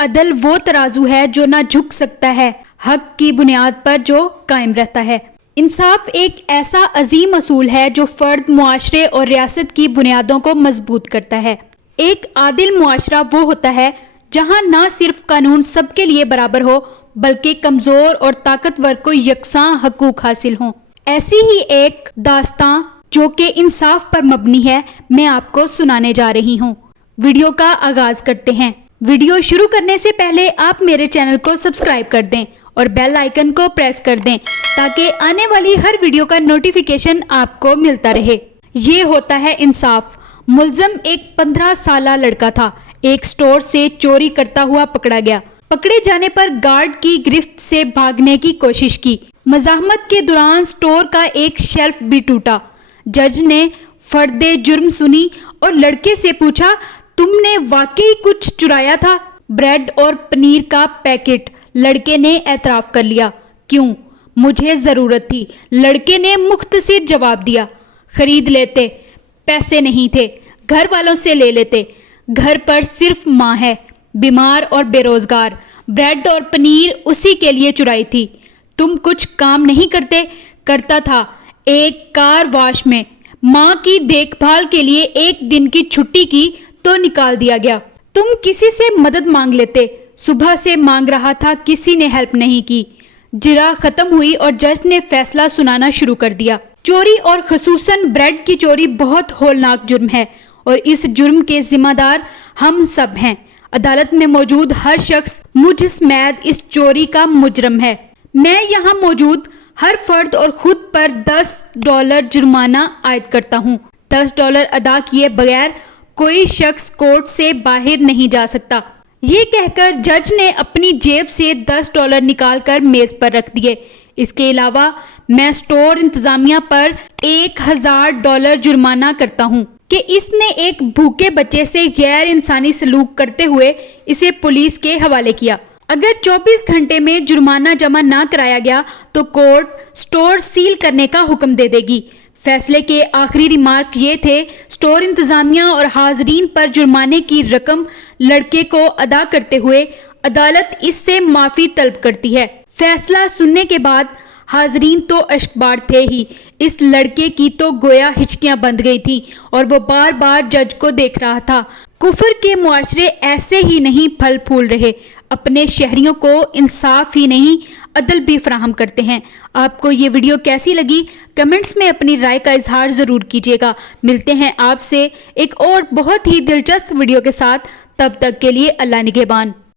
عدل وہ ترازو ہے جو نہ جھک سکتا ہے، حق کی بنیاد پر جو قائم رہتا ہے۔ انصاف ایک ایسا عظیم اصول ہے جو فرد، معاشرے اور ریاست کی بنیادوں کو مضبوط کرتا ہے۔ ایک عادل معاشرہ وہ ہوتا ہے جہاں نہ صرف قانون سب کے لیے برابر ہو بلکہ کمزور اور طاقتور کو یکساں حقوق حاصل ہوں۔ ایسی ہی ایک داستان جو کہ انصاف پر مبنی ہے میں آپ کو سنانے جا رہی ہوں۔ ویڈیو کا آغاز کرتے ہیں۔ ویڈیو شروع کرنے سے پہلے آپ میرے چینل کو سبسکرائب کر دیں اور بیل آئیکن کو پریس کر دیں تاکہ آنے والی ہر ویڈیو کا نوٹیفیکیشن آپ کو ملتا رہے۔ یہ ہوتا ہے انصاف۔ ملزم ایک 15 سالہ لڑکا تھا، ایک سٹور سے چوری کرتا ہوا پکڑا گیا۔ پکڑے جانے پر گارڈ کی گرفت سے بھاگنے کی کوشش کی۔ مزاحمت کے دوران سٹور کا ایک شیلف بھی ٹوٹا۔ جج نے فرد جرم سنی اور لڑکے سے پوچھا، تم نے واقعی کچھ چرایا تھا؟ بریڈ اور پنیر کا پیکٹ۔ لڑکے نے اعتراف کر لیا۔ کیوں؟ مجھے ضرورت تھی، لڑکے نے مختصر جواب دیا۔ خرید لیتے، پیسے نہیں تھے، گھر والوں سے لے لیتے۔ گھر پر صرف ماں ہے، بیمار اور بے روزگار۔ بریڈ اور پنیر اسی کے لیے چرائی تھی۔ تم کچھ کام نہیں کرتے؟ کرتا تھا، ایک کار واش میں۔ ماں کی دیکھ بھال کے لیے ایک دن کی چھٹی کی تو نکال دیا گیا۔ تم کسی سے مدد مانگ لیتے، صبح سے مانگ رہا تھا، کسی نے ہیلپ نہیں کی۔ جرا ختم ہوئی اور جج نے فیصلہ سنانا شروع کر دیا۔ چوری اور خصوصاً بریڈ کی چوری بہت ہولناک جرم ہے اور اس جرم کے ذمہ دار ہم سب ہیں۔ عدالت میں موجود ہر شخص مجھ سمیت اس چوری کا مجرم ہے۔ میں یہاں موجود ہر فرد اور خود پر $10 جرمانہ عائد کرتا ہوں۔ $10 ادا کیے بغیر کوئی شخص کورٹ سے باہر نہیں جا سکتا۔ یہ کہہ کر جج نے اپنی جیب سے $10 نکال کر میز پر رکھ دیے۔ اس کے علاوہ میں سٹور انتظامیہ پر $1000 جرمانہ کرتا ہوں کہ اس نے ایک بھوکے بچے سے غیر انسانی سلوک کرتے ہوئے اسے پولیس کے حوالے کیا۔ اگر 24 گھنٹے میں جرمانہ جمع نہ کرایا گیا تو کورٹ سٹور سیل کرنے کا حکم دے دے گی۔ فیصلے کے آخری ریمارک یہ تھے، سٹور انتظامیہ اور حاضرین پر جرمانے کی رقم لڑکے کو ادا کرتے ہوئے عدالت اس سے معافی طلب کرتی ہے۔ فیصلہ سننے کے بعد حاضرین تو اشکبار تھے ہی، اس لڑکے کی تو گویا ہچکیاں بندھ گئی تھیں اور وہ بار بار جج کو دیکھ رہا تھا۔ کفر کے معاشرے ایسے ہی نہیں پھل پھول رہے، اپنے شہریوں کو انصاف ہی نہیں عدل بھی فراہم کرتے ہیں۔ آپ کو یہ ویڈیو کیسی لگی؟ کمنٹس میں اپنی رائے کا اظہار ضرور کیجیے گا۔ ملتے ہیں آپ سے ایک اور بہت ہی دلچسپ ویڈیو کے ساتھ، تب تک کے لیے اللہ نگہبان۔